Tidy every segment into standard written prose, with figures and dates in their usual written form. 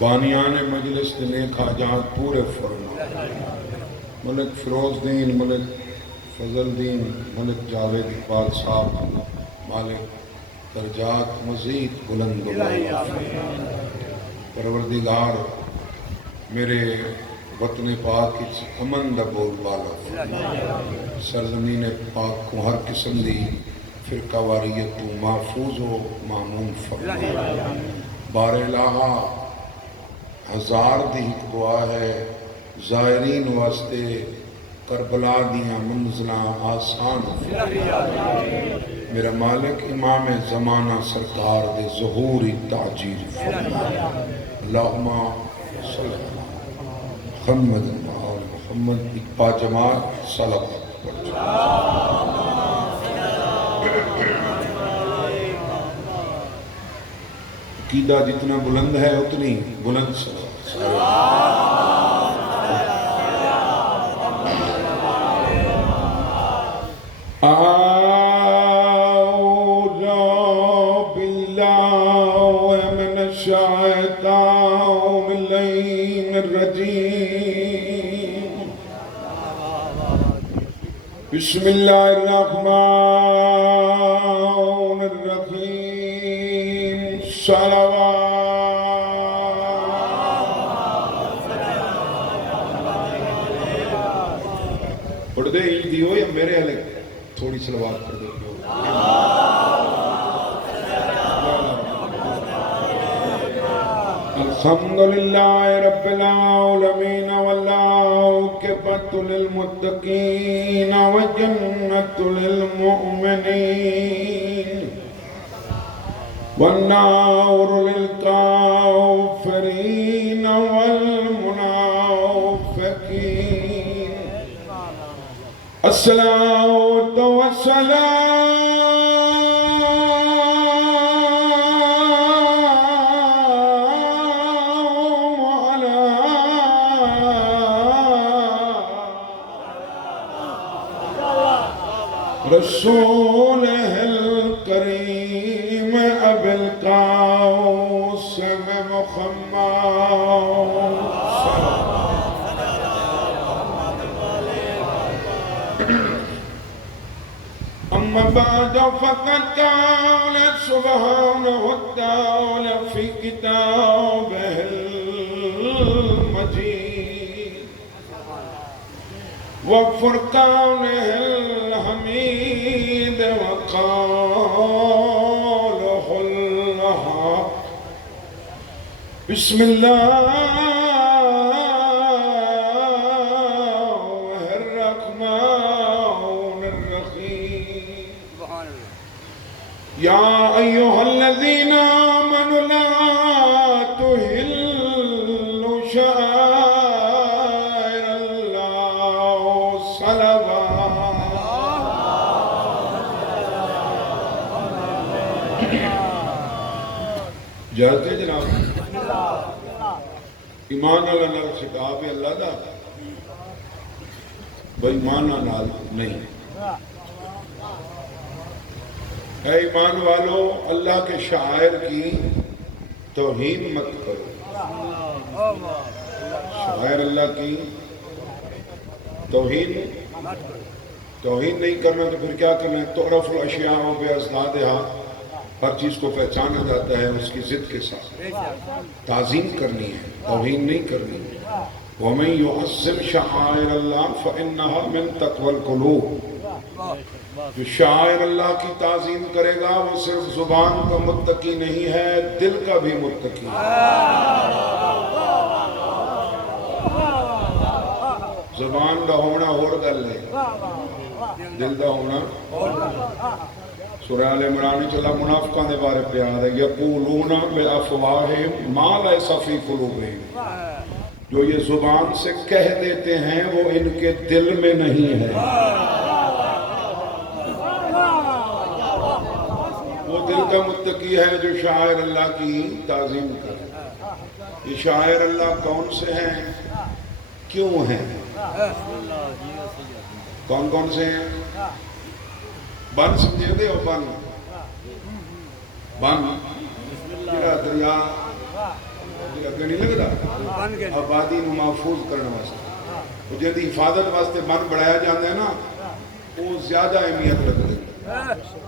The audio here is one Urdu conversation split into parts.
بانیان مجلس کے نیک حاجات پورے فرما، ملک فیروز دین، ملک فضل دین، ملک جاوید اقبال صاحب، مالک درجات مزید بلند و بالا فرما۔ پروردگار میرے وطن پاک کی امن دا بول بالا فرما، سرزمین پاک کو ہر قسم دی فرقہ واریت تو محفوظ و معمون فرما۔ بار الہا ہزار دی ایک دعا ہے زائرین واسطے کربلا دیاں منزلاں آسان فرما۔ میرا مالک امام زمانہ سرکار دے ظہوری تعجیل فرما۔ اللہم صلی اللہ محمد آل محمد اقبا جماعت صلوات پڑھ عقیدہ جتنا بلند ہے اتنی بلند صلوات۔ اعوذ باللہ من الشیطان اللعین الرجیم، بسم اللہ الرحمن الرحیم، صلوات۔ پڑھ دے عید دیو یا میرے علیہ تھوڑی صلوات کر دو۔ الحمدللہ رب العالمین والعاقبۃ للمتقین وجنۃ للمؤمنین والنار للکافرین والمنافقین۔ الصلاۃ والسلام علی رسولہ الکریم ابی القاسم محمد۔ أما بعد فقد قال سبحانه وتعالى في كتابه المجيد وفرقانه الحميد وقاله الحق، بسم الله يا أيها الذين آمنوا لا تهلوا شعائر الله صلوات۔ جاتے جناب ایمان والا نال خطاب ہے اللہ دا، بے ایمان نال نہیں۔ اے ایمان والو اللہ کے شاعر کی توہین مت کرو۔ شاعر اللہ کی توہین نہیں کرنا تو پھر کیا کرنا ہے؟ تعرف الاشیاء بأضدادہا، ہر چیز کو پہچانا جاتا ہے اس کی ضد کے ساتھ، تعظیم کرنی ہے، توہین نہیں کرنی ہے۔ وَمَن يُعَظِّمْ شَعَائِرَ اللَّهِ فَإِنَّهَا مِن تَقْوَى الْقُلُوبِ، جو شاعر اللہ کی تعظیم کرے گا وہ صرف زبان کا متقی نہیں ہے، دل کا بھی متقی ہے۔ زبان دا ہونا اور گل ہے، دل دا ہونا۔ سورہ آل عمران چلا منافقان دے بارے پہ آدھا یقولون بافواہہم ما لیس فی قلوبہم، جو یہ زبان سے کہہ دیتے ہیں وہ ان کے دل میں نہیں ہے۔ دل کا متقی ہے جو شاعر اللہ کی تعظیم کرے۔ یہ شاعر اللہ کون سے ہیں، کیوں ہیں؟ کون کون سے ہیں؟ بن سمجھے دے ہو، بن میرا دریا اگے نہیں لگتا آبادی نو محفوظ کرنے واسطے وہ جن کی حفاظت واسطے بن بنایا جاتا ہے نا وہ زیادہ اہمیت رکھتے ہیں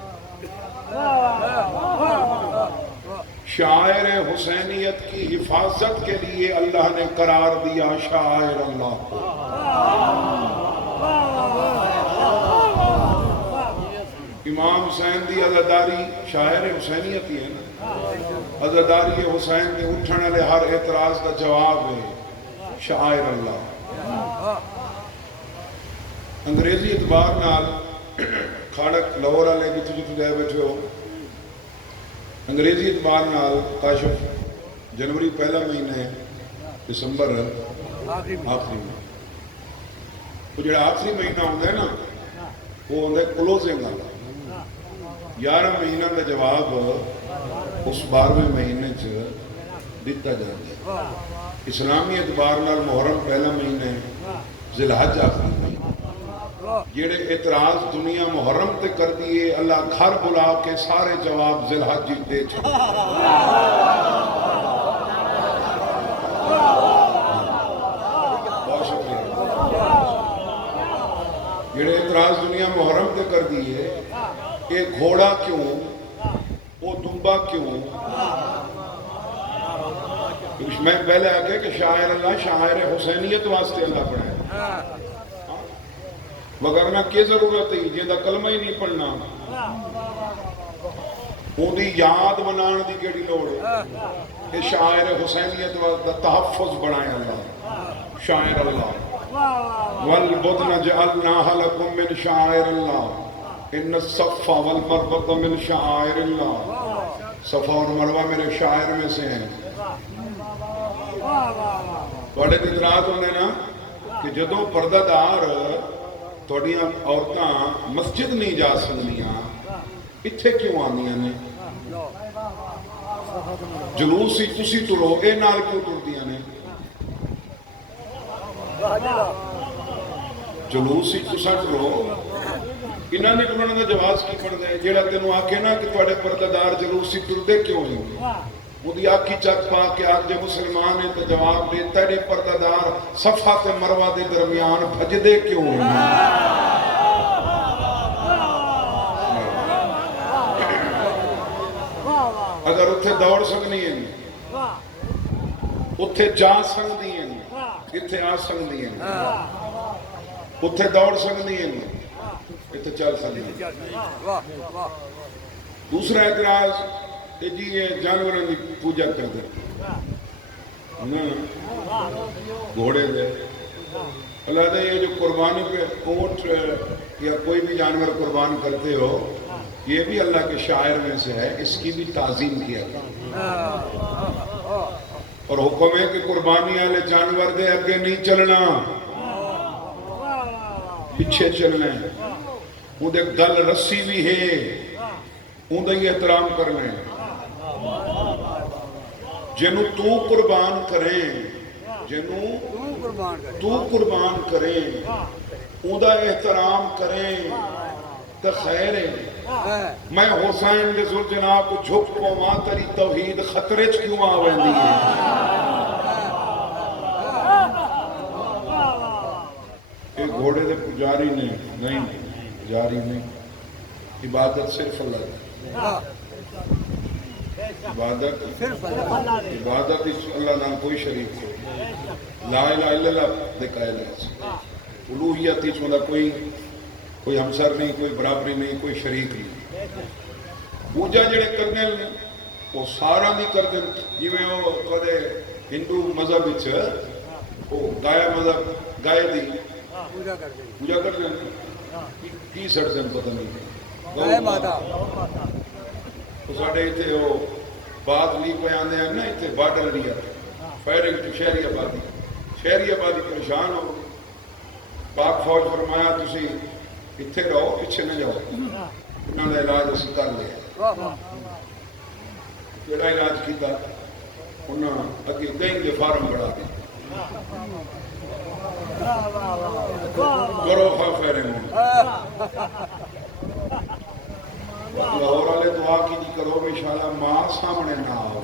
شاعر حسینیت کی حفاظت کے لیے اللہ نے قرار دیا شاعر اللہ کو امام حسین دی عزاداری شاعر حسینیت ہی ہے نا عزاداری حسین کے اٹھنے والے ہر اعتراض کا جواب ہے شاعر اللہ انگریزی اعتبار نال کھاڑک لاہور والے جتھے جتھے جائے بیٹھے ہو انگریزی اعتبار نال کاشف جنوری پہلا مہینہ ہے دسمبر آخری مہینہ وہ جڑا آخری مہینہ ہوتا ہے نا وہ ہوتا ہے کلوزنگ والا 11 مہینہ کا جواب اس 12ویں مہینے دیتا جاتا ہے اسلامی اعتبار نال محرم پہلا مہینہ ہے ذی الحج آخری مہینہ جڑے اعتراض دنیا محرم تے کر دیے اللہ گھر بلا کے سارے جواب ذی الحج دے چھوڑے بہت شکریہ جڑے اعتراض دنیا محرم تے کر دیے کہ گھوڑا کیوں وہ دمبا کیوں میں پہلے آگے کہ شاعر اللہ شاعر حسینیت واسطے اللہ پڑھائے وگرنہ کی ضرورت ہے جیدہ کلمہ ہی نہیں پڑھنا وہ دی یاد منان دی کیڑی لوڑ ہے کہ شاعر حسینیت واسطے تحفظ بڑھائیں اللہ شاعر اللہ والبدن جعلناها لكم من شاعر الله ان الصفا والمروہ من شعائر اللہ صفا اور مروہ میرے شاعر میں سے ہیں بڑے اعتراض ہونے نا کہ جدوں پردہ دار تھوڑیاں عورتاں مسجد نہیں جا سکدیاں اتھے کیوں آندیاں نے جلوس ہی تسی ٹرو اے نال کیوں ٹردیاں نے جلوس ہی تسا ٹرو انہاں نے انہوں نے جواز کی پڑھ دے جیڑا تینوں آکھے نا کہ تواڈے پردہ دار جلوس ہی ٹردے کیوں ہیں وہ دی آکھی چک پا کے آج جے مسلمان ہیں تو جواب دے تیرے پردہ دار صفا تے مروہ دے درمیان بھجدے کیوں ہیں اگر اتھے دوڑ سکنی ہیں اتھے جا سکتی ہیں اتھے آ سکتی ہیں اتھے دوڑ سکنی ہیں اتھے چل سکنی ہیں دوسرا اعتراض کہ جی یہ جانوروں کی پوجا کر دے گھوڑے دے اللہ دے یہ جو قربانی پہ اونٹ یا کوئی بھی جانور قربان کرتے ہو یہ بھی اللہ کے شاعر میں سے ہے اس کی بھی تعظیم کیا اور حکم ہے کہ قربانی والے جانور دے اگے نہیں چلنا پیچھے چلنا ہے ان دے گل رسی بھی ہے ان دے احترام کرنا ہے جنوں تو قربان کریں جنوں تو قربان کریں ان دا احترام کریں تو خیر ہے میں حسین دے ذل جناب کو جھک کو ماں تری توحید خطرے چ کیوں آویندی ہے ایک گھوڑے دے پجاری نے نہیں پجاری نہیں عبادت صرف اللہ دی عبادت اللہ نام کوئی شریک ہو لا الہ الا اللہ دے قائل ہے الوہیت اس میں کوئی ہمسر نہیں کوئی برابری نہیں کوئی شریک نہیں پوجا جڑے کرنے وہ سارا نہیں کرتے جی میں وہ تھوڑے ہندو مذہب وہ گایا مذہب گائے دی پوجا کرتے ہیں کی سڑ سے پتہ نہیں گائے ماتا تو ساڑھے اتھے وہ بعد لی پہ آنے ہیں نا اتھے بارڈر لیا فائرنگ تو شہری آبادی پریشان ہو پاک فوج فرمایا تسی اتھے رہو پیچھے نہ جاؤ انہوں نے علاج اسی کر لیا جڑا علاج کیتا انہوں نے اگے دیں گے فارم بڑھا دیا کرو خواہ فائرنگ لاہور والے دعا کی نہیں کرو انشاءاللہ ماں سامنے نہ آؤ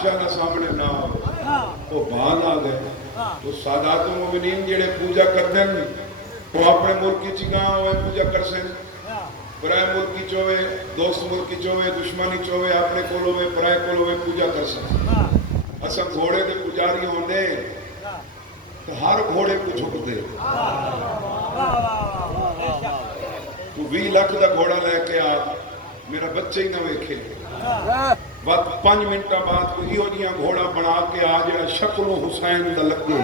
بادشاہ سامنے نہ ہو وہ بعد آ گئے تو سادات المومنین جڑے پوجا کرتے ہیں وہ اپنے ملک کی گاہ ہوئے پوجا کر سیں پرائے ملک کی چوے دوست ملک کی چوے دشمنی چوے اپنے کول ہوئے پرائے کول ہوئے پوجا کر سیں اصل گھوڑے کے پجاری ہوندے تو ہر گھوڑے کو جھک دے تو 20 لاکھ دا گھوڑا لے کے آ میرا بچے ہی نہ ویکھے وقت 5 منٹا بعد کوئی ہو جیاں گھوڑا بنا کے آ جڑا شکل و حسین دا لگے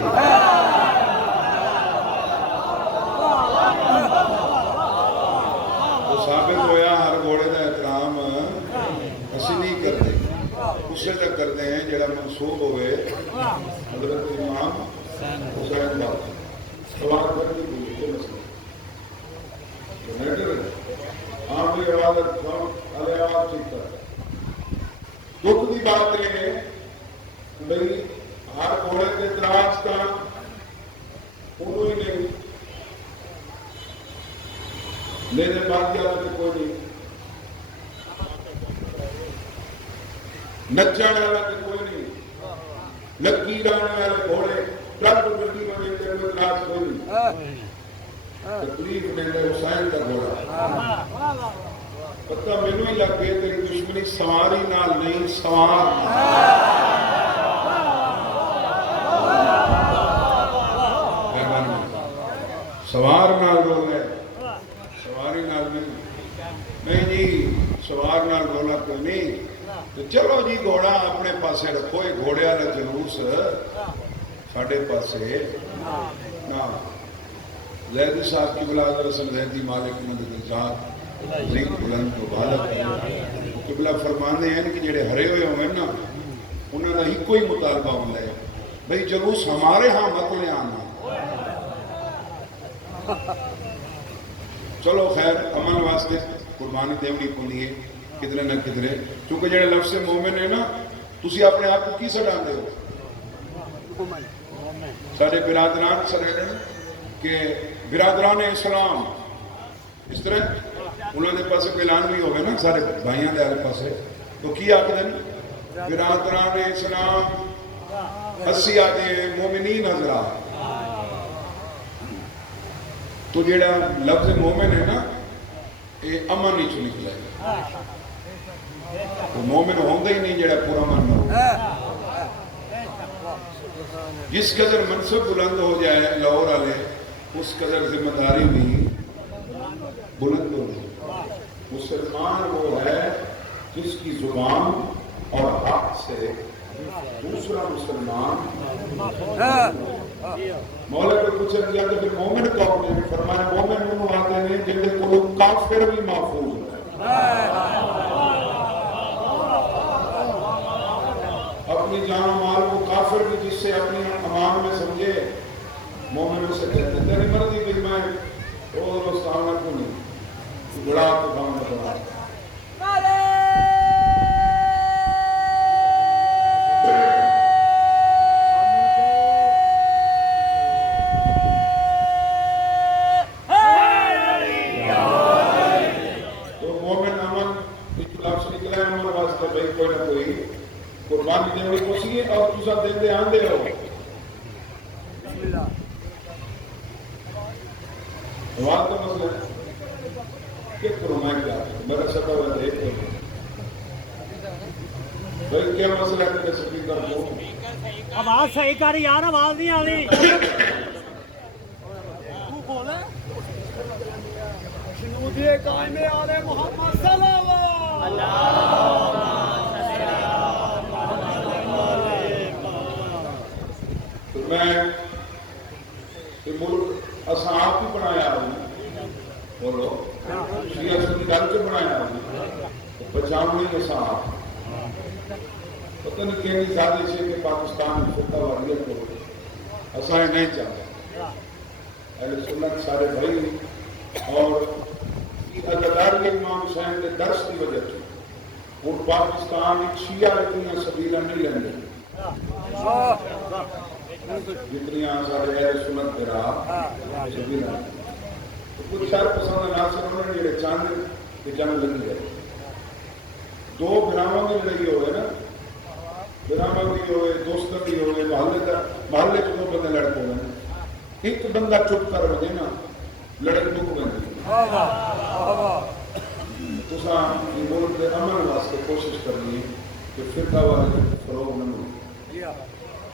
تو ثابت ہویا ہر گھوڑے دا احترام اسی نہیں کرتے اسے تک کرتے ہیں جڑا منسوب ہوئے حضرت امام حسین دا سوال کرنے کی یہ مسئلہ ہاں بھی آواز ٹھیک کر دکھ کی بات یہ ہے بھائی ہر گھوڑے کے تراج کا انہوں ہی نہیں لینے بات کیا کہ کوئی نہیں نچانے والا کہ کوئی نہیں لکیر آنے والے گھوڑے ٹرک گڈی میں کوئی تراج کوئی نہیں تکلیف میں حسین کا گھوڑا پتہ مینوں ہی لگ گئے تیری دشمنی سواری نال نہیں سوار سوار نال رولا سواری نال نہیں جی سوار نال رولا کوئی نہیں تو چلو جی گھوڑا اپنے پاسے رکھو یہ گھوڑے والا جلوس ساڈے پاسے نہ زید صاحب کی بلا رسل زیدی مالک مدد ذات ذکر بلند کو بھالا قبلہ فرمانے ہیں کہ جڑے ہرے ہوئے ہوئے نا انہوں نے ہی کوئی مطالبہ ہوتا ہے بھئی جلوس ہمارے ہاں مت لے آنا چلو خیر امن واسطے قربانی دیونی پڑی ہے کدھرے نہ کدھرے چونکہ جڑے لفظ مومن ہے نا تسی اپنے آپ کو کی سڑاندے ہو سارے برادران سڑے کہ برادران اسلام اس طرح انہوں نے پاس اعلان بھی ہوگا نا سارے بھائیاں دے آگے پاس تو کی آکھ دیں برادران اسلام 80 آدھے مومنین حضرات تو جیڑا لفظ مومن ہے نا یہ امن نہیں چو نکلا ہے وہ مومن ہوندہ ہی نہیں جیڑا پورا من ہو جس قدر منصب بلند ہو جائے لاہور والے اس قدر ذمہ داری بھی بلند ہو جائے مسلمان وہ ہے جس کی زبان اور حق سے دوسرا مسلمان مولا کو پوچھا گیا کہ پھر مومن کون ہے فرمایا مومن انہوں آتے ہیں جن کو کافر بھی محفوظ ہے اپنی جان و مال کو کافر بھی جس سے اپنی امان میں سمجھے مومن سے کہتے ہیں تیری مرضی کہ میں روز سامنے کو نہیں بڑا تو سامنے بڑا قربانی دینے کو سی اور دوسرا دیتے آندے ہو سوال تو مسئلہ ہے کہ کروں میں کیا میرا سب کا دیکھ کروں بھائی کیا مسئلہ ہے کہ سپیکر کو آواز صحیح کر یار آواز نہیں آ رہی تو بول شنود قائم آل محمد صلی اللہ میں ملک اصحاب بھی بنایا ہوں بولو شیعہ سنی ڈال کے بنایا ہوں بچاؤنی اصحاب پتہ نہیں کہیں زیادہ سے کہ پاکستان خطہ والیت کو اصحاب نہیں چاہتے اہل سنت سارے بھائی اور عزادار کے امام حسین کے درس کی وجہ سے اور پاکستان شیعہ اتنا سبیلہ نہیں رہنے جتنی سارے اہل سنت کے راہ سبیلہ کچھ شاید پسند ناصر انہوں نے یہ چاند کہ جنگ لگی ہے دو گراؤں میں لڑائی ہوئے نا برامل بھی ہوئے دوست بھی ہوئے محلے چ بندے لڑ پے ایک بندہ چپ کر وجے نا لڑک مک بنتی تساں ملک کے امن واسطے کوشش کرنی کہ فرقہ والے فروغ نہ ملے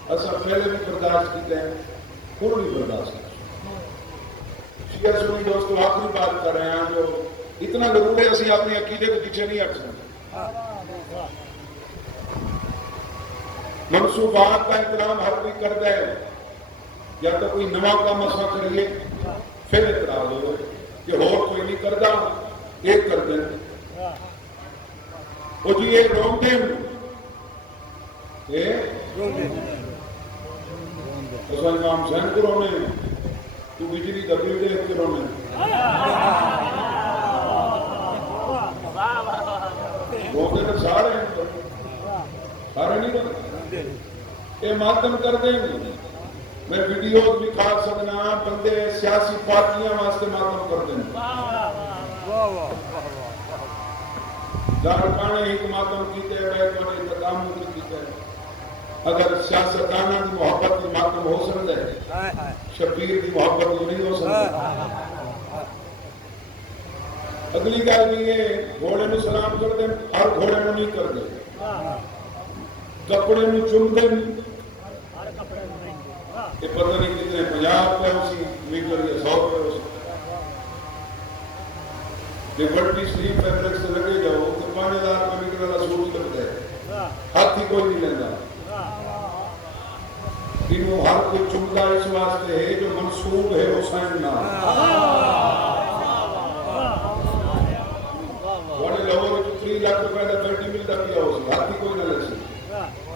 اصل پہلے بھی برداشت کیتے ہیں ہوں بھی برداشت شیعہ سنی دوستو آخری بات کر رہے ہیں جو اتنا ضرور ہے اسی اپنے عقیدے کو پیچھے نہیں ہٹ سکتے منصوبات کا احترام ہر کوئی کرتا ہے یا تو کوئی نواں کام اسا کریے پھر اعتراض ہو کہ اور کوئی نہیں کرتا ایک کر دیں وہ جی یہ روک دیں امام حسین کو رونے تو بجلی دبی دیکھ کے رونے روکے تو سارے نہیں روکے یہ ماتم کر دیں گے میں ویڈیوز بھی کھا سکنا بندے سیاسی پارٹیاں واسطے ماتم کر دیں دارکانے ہی ماتم کیتے ہیں بیٹھانے انتظام کیتے ہیں اگر سیاستانہ کی محبت کی ماتم ہو سکتا ہے شبیر کی محبت کی نہیں ہو سکتا اگلی گل بھی ہے گھوڑے میں سلام کر دیں ہر گھوڑے میں نہیں کر دیں کپڑے میں چم دیں یہ پتہ نہیں کتنے 50 روپے اسی میٹر یا 100 روپے اسی ڈیولٹی سلیم فیبرک سے لگے جاؤ تو 5000 روپے میٹر والا سوٹ لگتا ہے ہاتھ ہی کوئی نہیں لینا تینوں ہر کوئی چمتا اس واسطے ہے جو منصوب ہے حسین نام وڑے لوگوں کو 3 لاکھ روپے کا 30 ملتا پیا ہو سی ہاتھ ہی کوئی نہ لے سی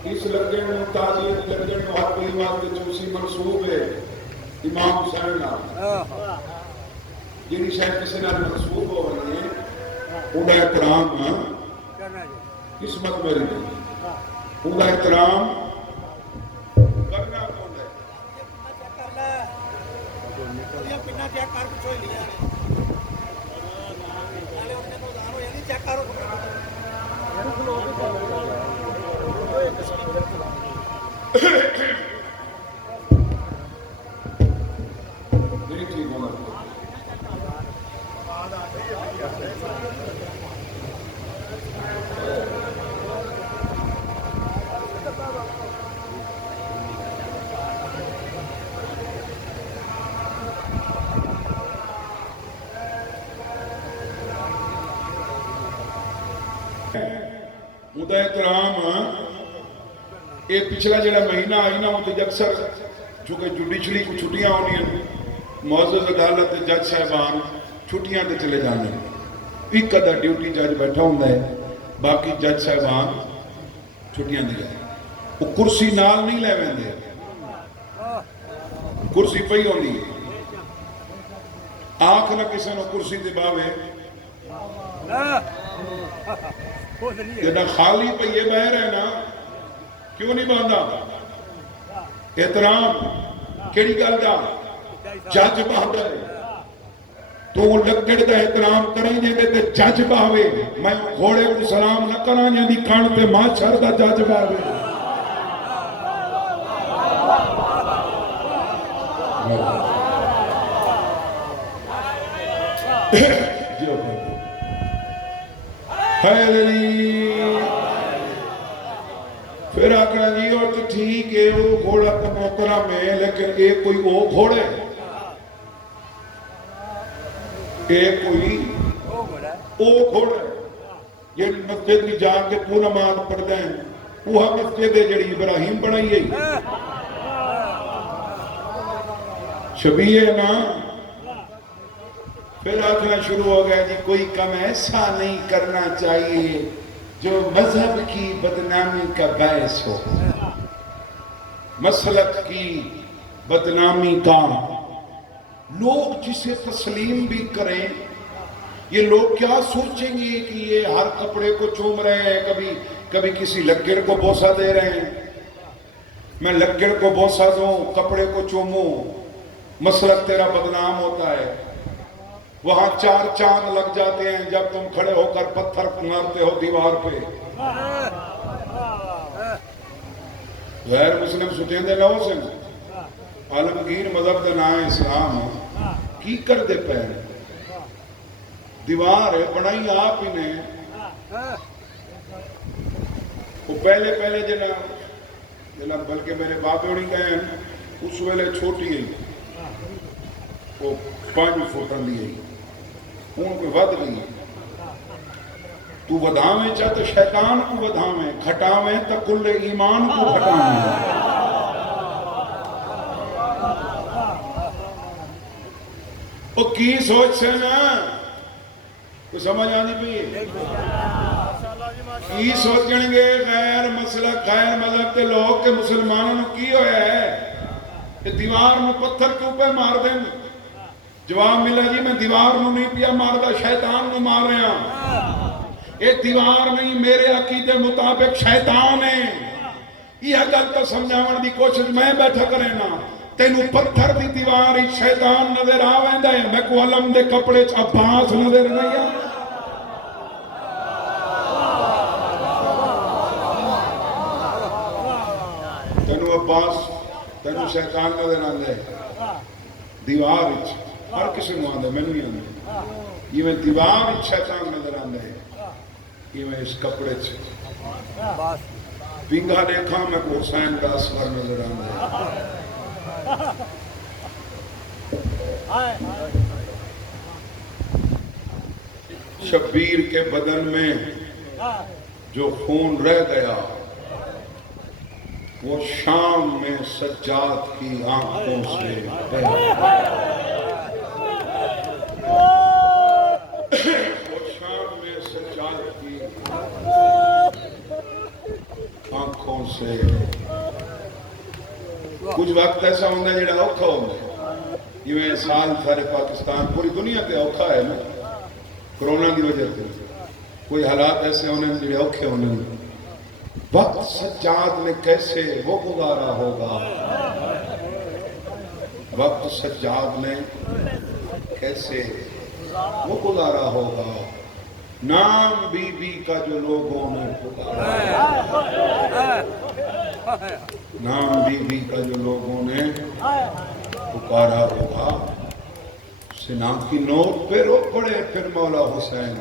اس لگے میں تعزیت لگے میں ہر کوئی واسطے چوسی منصوب ہے امام حسین نام جنہی شاید کسی نے منصوب ہو رہی ہے انہا احترام قسمت میری نہیں انہا احترام کرنا کون ہے پنہ چیک کر پچھوئی لیا نالے انہیں تو دانو یعنی چیک کرو نہیں ٹھیک ہونا مدہ احترام یہ پچھلا جڑا مہینہ آئی نا وہ اکثر چونکہ جوڈیشری کو چھٹیاں ہونی ہیں معزز عدالت جج صاحبان چھٹیاں تے چلے جانے ایک ادھر ڈیوٹی جج بیٹھا ہوں ہے باقی جج صاحبان چھٹیاں دی جائیں وہ کرسی نال نہیں لے ویندے کرسی پئی ہونی آنکھ نہ کسی نے کرسی دے باوے جنہا خالی پہ یہ بہر ہے نا کیوں نہیں باندھا احترام کیڑی گل دا جج باندھا ہے تو لگڑ دا احترام کریں دے تے جج باوے میں گھوڑے کو سلام نہ کراں دی کان تے ماں چھڑ دا جج باوے پھر آکڑا جی اور تو ٹھیک ہے وہ گھوڑا تو محترم ہے لیکن ایک کوئی وہ گھوڑے ایک کوئی وہ گھوڑے یہ مسجد کی جا کے پورا نماز پڑھتے ہیں وہ مسجد جڑی ابراہیم بنائی ہے شبیہ نا پھر آخنا شروع ہو گیا جی کوئی کم ایسا نہیں کرنا چاہیے جو مذہب کی بدنامی کا باعث ہو مسلک کی بدنامی کا لوگ جسے تسلیم بھی کریں یہ لوگ کیا سوچیں گے کہ یہ ہر کپڑے کو چوم رہے ہیں کبھی کسی لگڑ کو بوسہ دے رہے ہیں میں لگڑ کو بوسہ دوں کپڑے کو چوموں مسلک تیرا بدنام ہوتا ہے وہاں 4 چاند لگ جاتے ہیں جب تم کھڑے ہو کر پتھر مارتے ہو دیوار پہ غیر مسلم سٹیں دے لو سے عالمگیر مذہب دا نام اسلام کی کر دے پہ دیوار ہے بنائی آپ ہی نے وہ پہلے جنا بلکہ میرے باپ ہوئی کہیں اس ویلے چھوٹی ہے وہ 5 فٹ دی ہے ان کو ود گئی تو ودھاویں چاہ تو شیطان کو ودھاویں گھٹاویں تو کل ایمان کو گھٹاویں وہ کی سوچ سے نا تو سمجھ آنی پی کی سوچیں گے غیر مسلک غیر مذہب کے لوگ کے مسلمانوں نے کی ہویا ہے کہ دیوار میں پتھر کیوں پہ مار دیں جواب ملا جی میں دیوار میں نہیں پیا ماردا شیطان میں مار رہا ہوں یہ دیوار نہیں میرے عقیدے مطابق شیطان ہے یہ گل تو سمجھاون دی کوشش میں بیٹھا کرے نا تینوں پتھر دی دیوار ہی شیطان نظر آویندا ہے میں کو علم دے کپڑے چ عباس نظر نہیں آ تینوں عباس تینوں شیطان نظر آندا ہے دیوار وچ ہر کسی نوں آندا مینوں نہیں آندا یہ میں دیوار وچ شیطان نظر آندا ہے یہ میں اس کپڑے چ پنگا دیکھا میں کو حسین دا اصغر نظر آندا ہے شبیر کے بدن میں جو خون رہ گیا وہ شام میں سجاد کی آنکھوں سے وہ شام میں سجاد کی آنکھوں سے کچھ وقت ایسا ہوتا ہے جڑا اوکھا ہوتا ہے یہ سال سارے پاکستان پوری دنیا کے اوکھا ہے نا کرونا کی وجہ سے کوئی حالات ایسے ہونے جڑے اوکھے ہونے وقت سجاد نے کیسے وہ گزارا ہوگا وقت سجاد نے کیسے وہ گزارا ہوگا نام بی بی کا جو لوگوں نے پکارا نام بی بی کا جو لوگوں نے پکارا ہوگا سنا کی نوٹ پہ رو پڑے پھر مولا حسین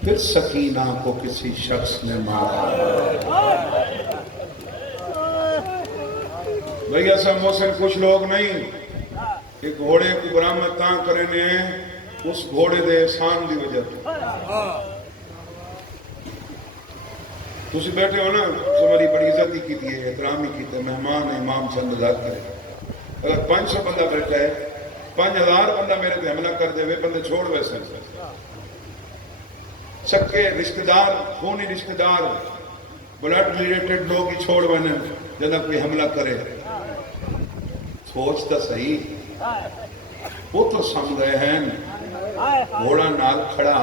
پھر سکینہ کو کسی شخص نے مارا بھئی ایسا محسن کچھ لوگ نہیں کہ گھوڑے کو برامت تاں کرنے اس گھوڑے دے احسان دی وجہ تسی بیٹھے ہو نا تمہاری بڑی عزت ہی کی تھی احترام ہی کی تھی مہمان امام چند ہزار کرے اگر 500 بندہ بیٹھا ہے 5000 بندہ میرے پہ حملہ کر دے ہوئے بندے چھوڑ ویسے سکے رشتہ دار خونی رشتہ دار بلڈ ریلیٹڈ لوگ ہی چھوڑ بنے جنہ کوئی حملہ کرے سوچتا صحیح وہ تو سمجھ رہے ہیں گھوڑا نال کھڑا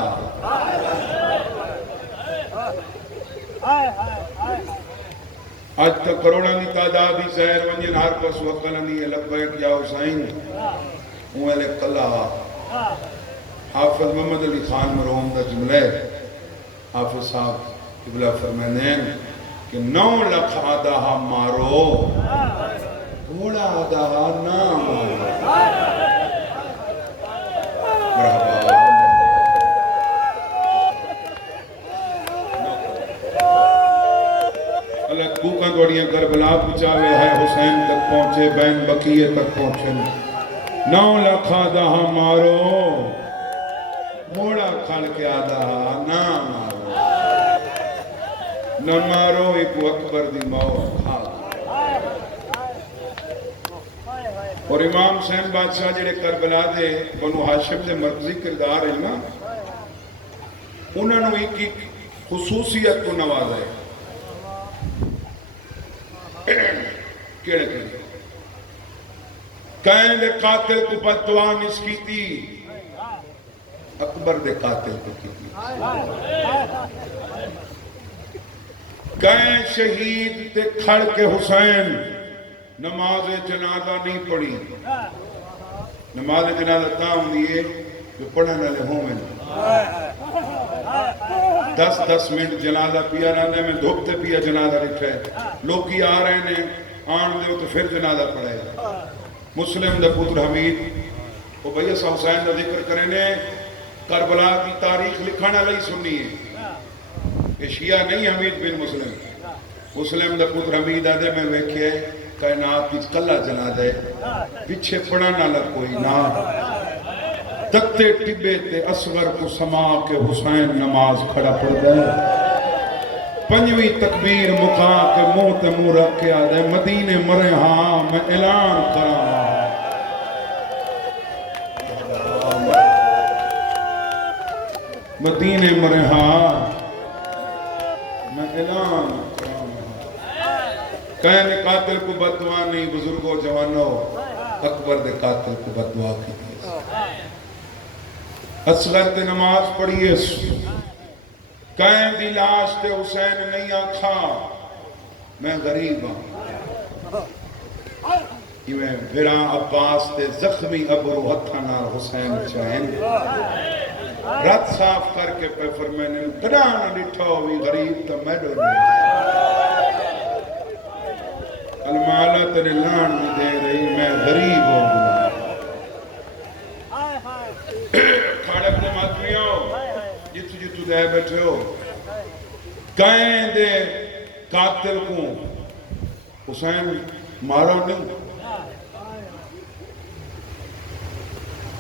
آج تک کروڑا کی تعداد ہی زہر ونجن ہر پس وقلنی لبیک یا حسین اوہلے قلعہ حافظ محمد علی خان مرحوم کا جملہ ہے حافظ صاحب قبلہ فرمانین کہ 9 لکھ آدھا مارو گھوڑا آدھا نہ مارو مرحبا اللہ کوکاں دوڑیاں کربلا پچاوے ہے حسین تک پہنچے بین بقیے تک پہنچے 9 لکھ آدھا مارو گھوڑا کھڑ کے آدھا نہ مارو نہ مارو ایک اکبر دی موت کھا اور امام حسین بادشاہ جڑے کربلا دے بنو ہاشم دے مرکزی کردار ہے نا انہوں نے ایک خصوصیت کو نوازا ہے کیڑے کیڑے کہیں دے قاتل کو بددعا اس کی تھی اکبر دے قاتل کو کی تھی کہیں شہید تے کھڑ کے حسین نماز جنازہ نہیں پڑھی نماز جنازہ تاہم دیئے جو پڑھنے والے ہوں میں دس 10 منٹ جنازہ پیا رہنے میں دھوپتے پیا جنازہ لکھے لوگ آ رہے ہیں آن دے تو پھر جنازہ پڑھے مسلم دا پتر حمید وہ بھئی اسا حسین دا ذکر کریں نے کربلا کی تاریخ لکھانا لئی سنی ہے کہ شیعہ نہیں حمید بن مسلم دا پتر حمید آدھے میں ویکھے کائنات کی کلا جنازہ ہے پیچھے پڑھانا لگ کوئی نہ تکتے ٹبے تے اصغر کو سما کے حسین نماز کھڑا پڑ گئے پنجویں تکبیر مکھا کے منہ تے منہ رکھ کے آدھے مدینے مرے ہاں میں اعلان کراں مدینے مرے ہاں میں اعلان کراں کہنے قاتل کو بددعا نہیں بزرگوں جوانوں اکبر دے قاتل کو بددعا کی اصغر تے نماز پڑھیے قائم دی لاش تے حسین نہیں آکھا میں غریب ہوں میں بھیران عباس تے زخمی ابرو ہتھانا حسین چاہیں رات صاف کر کے پہ فرمینے کڑانا ڈٹھا ہوئی غریب تا میڈو نہیں المالا تیرے لان میں دے رہی میں غریب ہوں کھاڑک نے ماتمیاں جتو جتو دے بیٹھے ہو کہیں دے قاتل کو حسین مارو نہیں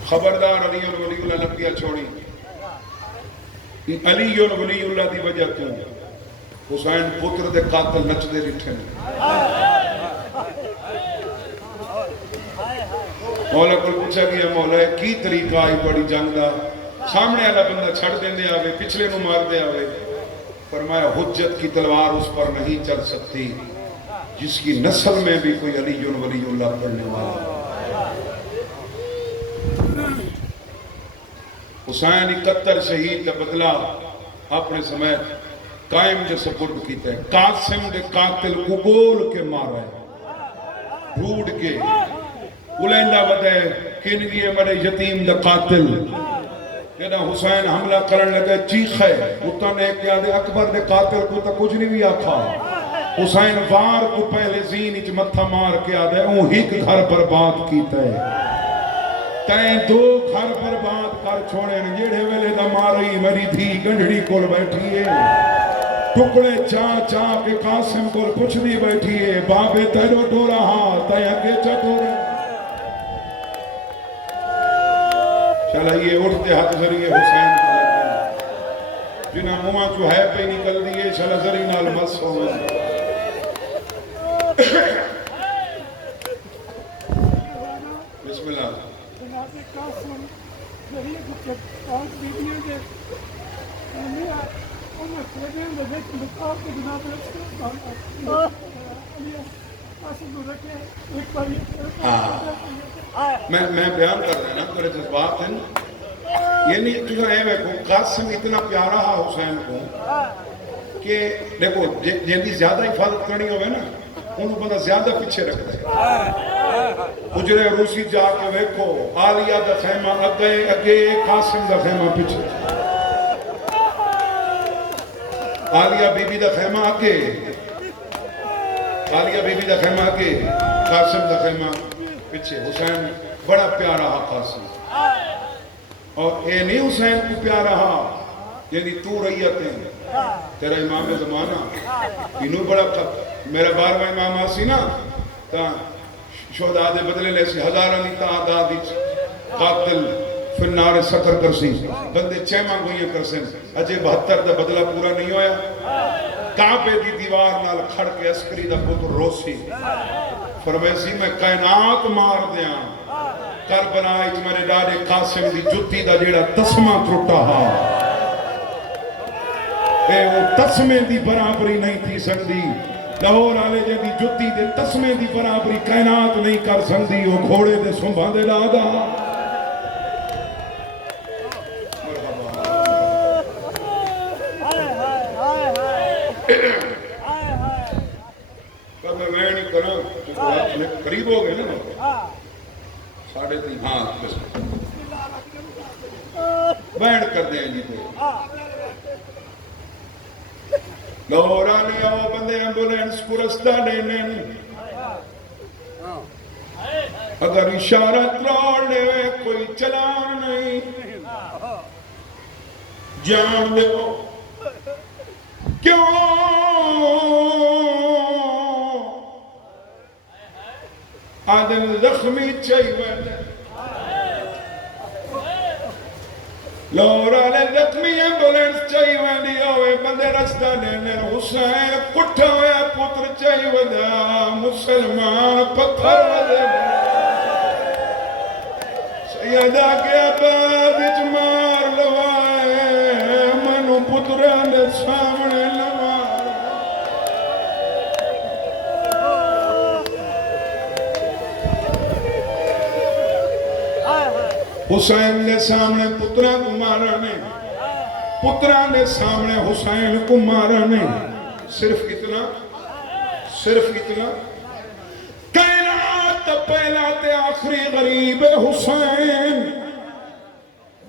خبردار علی اور ولی اللہ لبیا چھوڑی علی اور ولی اللہ دی وجہ تو حسین پتر دے قاتل نچ دے لٹھے مولا کو پوچھا گیا مولا کی طریقہ آئی بڑی جنگ دا سامنے والا بندہ چھڑ دیں دے آوے پچھلے نو مار دے آوے فرمایا حجت کی تلوار اس پر نہیں چل سکتی جس کی نسل میں بھی کوئی علی ولی اللہ پڑھنے والا حسین 71 شہید کا بدلہ اپنے سمیت قائم جو سپرد کیتا ہے قاسم دے قاتل کو گول کے مارا ہے ڈھوڑ کے الیندہ بدے کنگیے مرے یتیم دا قاتل جنہ حسین حملہ کرن لگے چیخ ہے اتنا نے کیا دے اکبر دے قاتل کو تا کچھ نہیں بھی آکھا حسین وار کو پہلے زین اچ متھا مار کے آدھے اون ہی گھر برباد کیتا ہے تائیں 2 گھر برباد کر چھوڑے جیڑے ویلے دا ماری میری دھی گنڈڑی کول بیٹھی ہے ٹکڑے چاہ کے قاسم کول پوچھ دی بیٹھی ہے بابے تیرو ٹو رہا تائیں اگے چٹو رہا چلائیے اٹھتے ہاتھ ذریعے حسین جنہ مواں چو ہے پہ نکل دیئے چلا ذریع نال مس ہو بسم اللہ جناب قاسم ذریعے کو پانچ بیدیاں دے انہیں فیدین دے بیت مقاب کے جناب قاسم کو رکھے ایک بار میں بیان کر رہا نا میرے جذبات ہیں یعنی تجھے اے میں کو قاسم اتنا پیارا ہے حسین کو کہ دیکھو جن کی زیادہ حفاظت کرنی ہوئے نا انہوں بندہ زیادہ پیچھے رکھ دے اجرے روسی جا کے ویکھو آلیہ دا خیمہ اگے قاسم دا خیمہ پیچھے آلیہ بی بی دا خیمہ اگے آلیہ بی بی دا خیمہ اگے قاسم دا خیمہ پیچھے حسین بڑا پیارا ہا قاسم اور اے نہیں حسین کو پیارا ہا یعنی تو ریتیں تیرا امام زمانہ انہوں بڑا میرا 12واں امام آسی نا تا شہداء دے بدلے لے سی ہزارانی تعداد قاتل فنار سکر کرسی بندے چیمہ گوئیے کرسیں اجے 72 دا بدلہ پورا نہیں ہویا کعبے دی دیوار نال کھڑ کے عسکری دا پتر روسی فرمیسی میں کائنات مار دیاں کربلا اچ میرے ڈاڈے قاسم دی جتی دا جیڑا تسمہ ٹوٹا ہا اے وہ تسمے دی برابری نہیں تھی سکتی لاہور آلے جے دی جتی دے تسمے دی برابری کائنات نہیں کر سکتی وہ گھوڑے دے سنبھا دے لادا قریب ہو گئے نا ساڑھے 3 ہاں بیٹھ کر دیں جی تو لورا نے آؤ بندے ایمبولینس کو رستہ دینے اگر اشارہ تروڑ لے کوئی چلان نہیں جان دے کیوں آدم زخمی چاہیے لورا نے زخمی ایمبولینس چاہیے ہوئے بندے رستہ دینے حسین کٹھا ہویا پتر چاہیے مسلمان پتھر دے سیدہ کے آباد اجمار لوائے منو پتران دے سامنے لوائے حسین نے سامنے پتران کو مارا نے پتران نے سامنے حسین کو مارا نے صرف اتنا کائنات پہلا تے آخری غریب حسین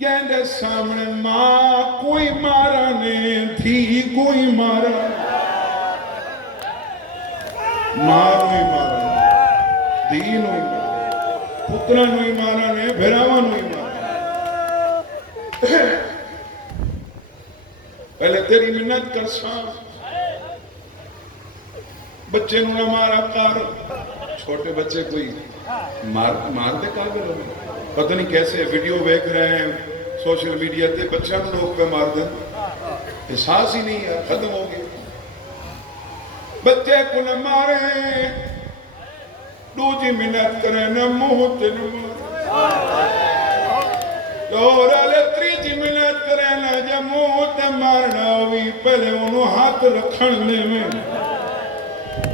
گیندے سامنے ماں کوئی مارا نے تھی کوئی مارا ماں نوئی مارا دی نوئی مارا پترا نوئی مارا نے بھیراوا نوئی مارا پہلے تیری منت کر سام بچے نہ مارا کر چھوٹے بچے کوئی مار دے قابل ہو پتہ نہیں کیسے ویڈیو دیکھ رہے ہیں سوشل میڈیا تے بچہ لوگ پہ مار دیں احساس ہی نہیں ہے ختم ہو گیا بچے کو نہ مارے دوجی منت کرے نہ منہ تے نہ مارے لورا لے تریجی منت کرے نہ جا منہ تے مارنا ہوئی پہلے انہوں ہاتھ رکھن لے میں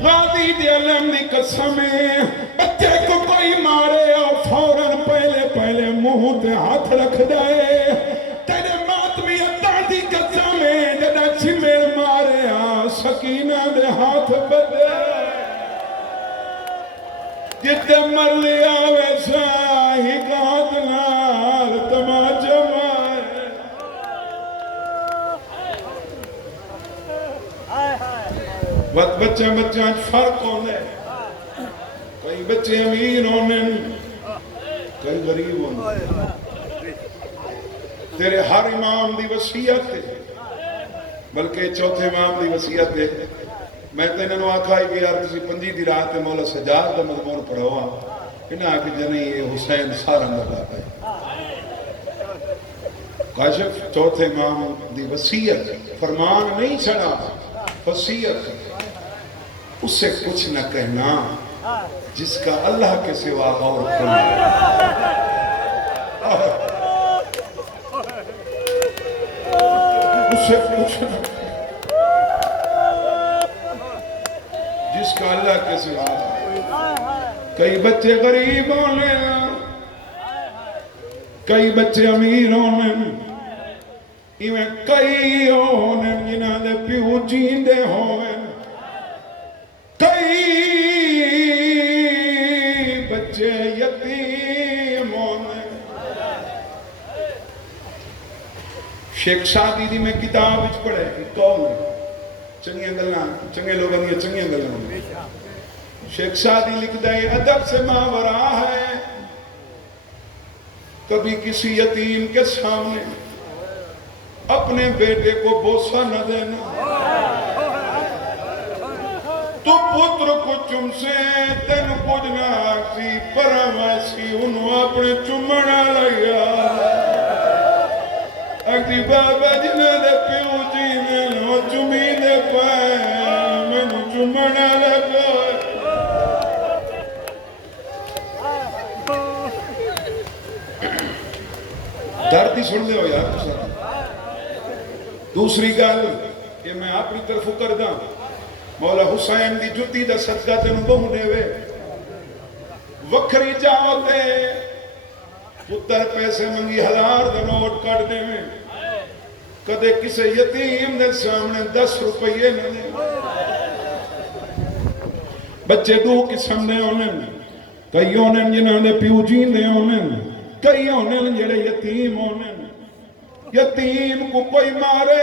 غازی دی علم دی قسمیں بچے کو کوئی مارے اور فوراً پہلے منہ تے ہاتھ رکھ دائے تیرے ماتمی اللہ دی قسمیں جدہ چمیر مارے سکینہ دے ہاتھ بدے جتے مر لیا ویسا ہی گات نال تماچہ مارے بچہ فرق ہونے کئی بچے امیر ہونے کئی غریب ہونے تیرے ہر امام دی وصیت ہے بلکہ چوتھے امام دی وصیت ہے میں تے انہوں آکھا ہے کہ یار کسی پنجی دی رات میں مولا سجاد دا مضمون پڑھوا انہاں کہ جنہی یہ حسین سارا نگا پائے کاشف چوتھے امام دی وصیت فرمان نہیں چھڑا وصیت اس سے کچھ نہ کہنا جس کا اللہ کے سوا اور کوئی اس سے کچھ نہ جس کا اللہ کے سوا کئی بچے غریب ہونے کئی بچے امیر ہونے ایویں کئی ہونے جنہاں دے پیو جیندے ہوئے کئی بچے یتیم ہونے شیخ سادی دی میں کتاب وچ پڑھے کون چنگے گلاں چنگے لوگوں نے چنگے گلاں شیخ سادی لکھتا ہے ادب سے ماورا ہے کبھی کسی یتیم کے سامنے اپنے بیٹے کو بوسہ نہ دینا تو پتر کو چم سے تین پوجنا آکسی پرواسی انہوں اپنے چمڑا لیا اگلی بابا جنہ دے پیو جی میں نو چمی دے پائے میں نو چمڑا لگا دردی سن لے ہو یار دوسری گل کہ میں اپنی طرف کر دا مولا حسین دی جتی دا صدقہ تنوں بہو دے وے وکھری جاوتے پتر پیسے منگی 1000 دا نوٹ کٹ دے میں کدے کسے یتیم دے سامنے 10 روپیے نہ دے بچے دو قسم دے ہونے کئی ہونے جنہاں دے پیو جین دے ہونے کئی ہونے جڑے یتیم ہونے یتیم کو کوئی مارے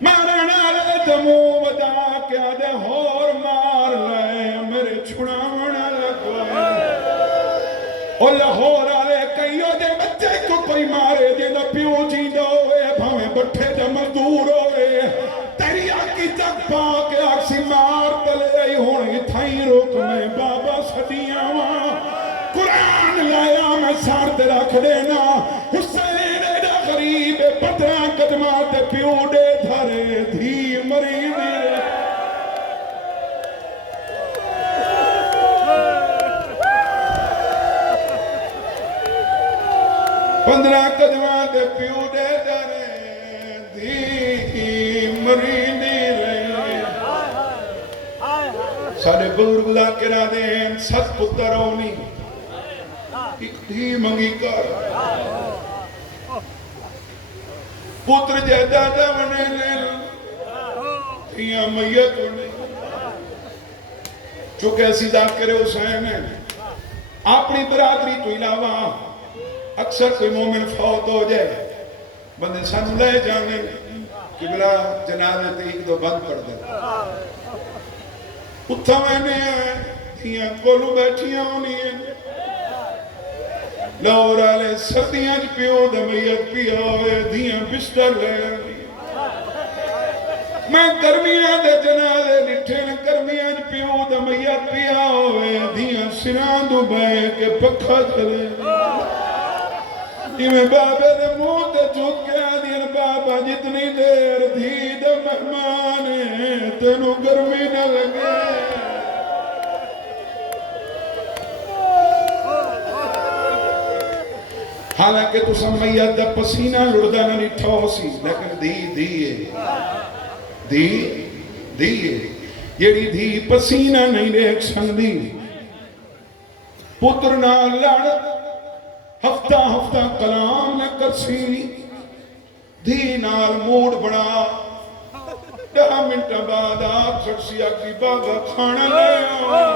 مارن والے تے منہ وجا کے آدھے ہور مار لے میرے چھڑاون والا کوئی او لاہور والے کئی دے بچے کو کوئی مارے جے دا پیو جیندا ہوئے بھاویں بٹھے تے مزدور ہوئے تیری آنکھی چک پا کے آکسی مار تلے آئی ہونی تھائی روک میں بابا سٹیاں وہاں قرآن لایا میں سارت رکھ دینا حسین ایڈا غریب پترہ قدمات پیو دے دھرے دھی مری میرے 15 قدمات پیو دے دھرے دھی مری میرے سارے بزرگ دا کرا دیں 7 پتر ہونی ایک دھی منگی کر پتر جائدادہ بنے لیل دھیاں میت ہونے چونکہ ایسی ذاکر حسین ہے اپنی برادری تو علاوہ اکثر کوئی مومن فوت ہو جائے بندے سن لے جانے کہ بلا جنازے تے ایک دو بند کر دے اتھا میں نے دھیاں کولو بیٹھیاں ہونی ہیں لاہور والے سردیاں پیو دا میت پیا ہوئے دھیاں بستر لے آنی میں گرمیاں دے جنازے نٹھے گرمیاں پیو دا میت پیا ہوئے دھیاں سران دو بائے کے پکھا چلے میں بابے دے منہ تے جھک کے آدھین بابا جتنی دیر دھی دے مہمان ہے تینوں گرمی نہ لگے حالانکہ تو سمیت دا پسینہ لڑدا نہ نٹھا ہو سی لیکن دھی ہے یہی دھی پسینہ نہیں دیکھ سندی پتر نہ لڑ ہفتہ کلام نہ کرسی دھی نال موڑ بڑا 10 منٹ بعد آپ کھڑسی آکی بابا کھانا لے آؤ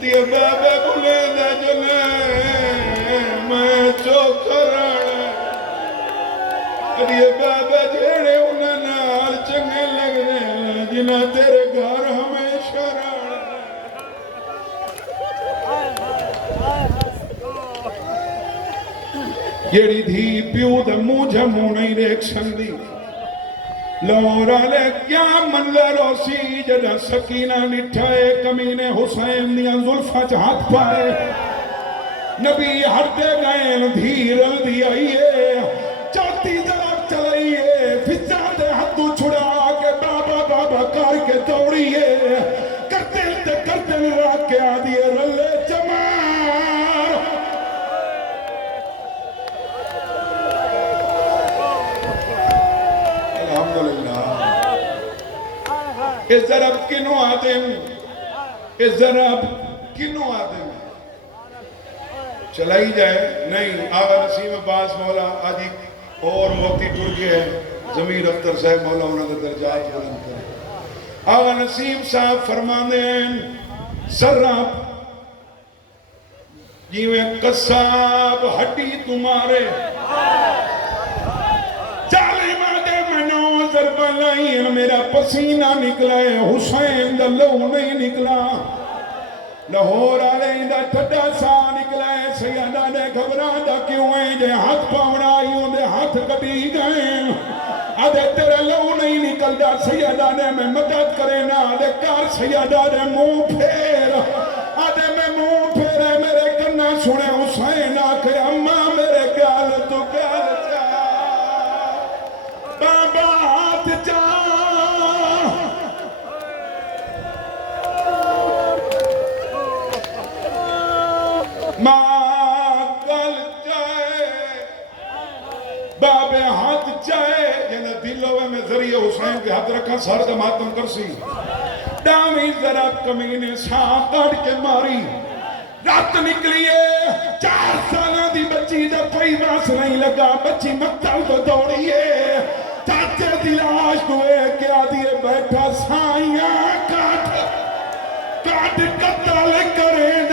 دیئے بابا بلے دے جلے میں چوکر دیئے بابا جیڑے انہیں نال چنگے لگ رہے جنہ تیرے گھر ہمیشہ رہا یڑی دھی پیو دا مجھے منہ نہیں دیکھ سندی لورا لے کیا منظر اسی جدہ سکینہ نٹھائے کمینے حسین دیا زلفہ ہاتھ پائے نبی ہٹے گئے دھی رل دی آئیے چاہتی طرف چلائیے فضا دے ہاتھوں چھڑا کے بابا بابا کر کے دوڑیے کرتے راک کے آدھیے رلے چمار اس ضرب کنو آدم اس ضرب کنو آدم چلائی جائے نہیں آغا نسیم عباس مولا آدھی اور وقتی ٹر گئے ضمیر اختر صاحب مولا انہوں نے درجات بلند کرے آغا نسیم صاحب فرماندیں ضرب جیویں قصاب ہٹی تمہارے میرا پسینہ نکلا ہے حسین دا لو نہیں نکلا لاہور آلے دا ٹھڈا سا نکلا ہے سیدہ دے گھبرا دا کیوں ہے جے ہاتھ پاونائیوں دے ہاتھ کٹی گئے آدھے تیرے لو نہیں نکل دا سیدہ نے میں مدد کرے نا آدھے کار سیدہ دے منہ پھیر آدھے میں منہ پھیرے میرے کنہ سنے حسین آکے اممہ میرے گال تو گال جا بابا ہاتھ جا ماں گل جائے بابے ہاتھ جائے جنہ دل ہوئے میں ذریعہ حسین کے ہاتھ رکھا سر دا ماتم کرسی ڈامی ذرا کمینے سانپ کاٹ کے ماری رات نکلیے 4 سالہ دی بچی دا کوئی باس نہیں لگا بچی مکتب تو دوڑیے چاچے دی لاش دوئے کیا دیئے بیٹھا سائیاں کاٹ قتل کریں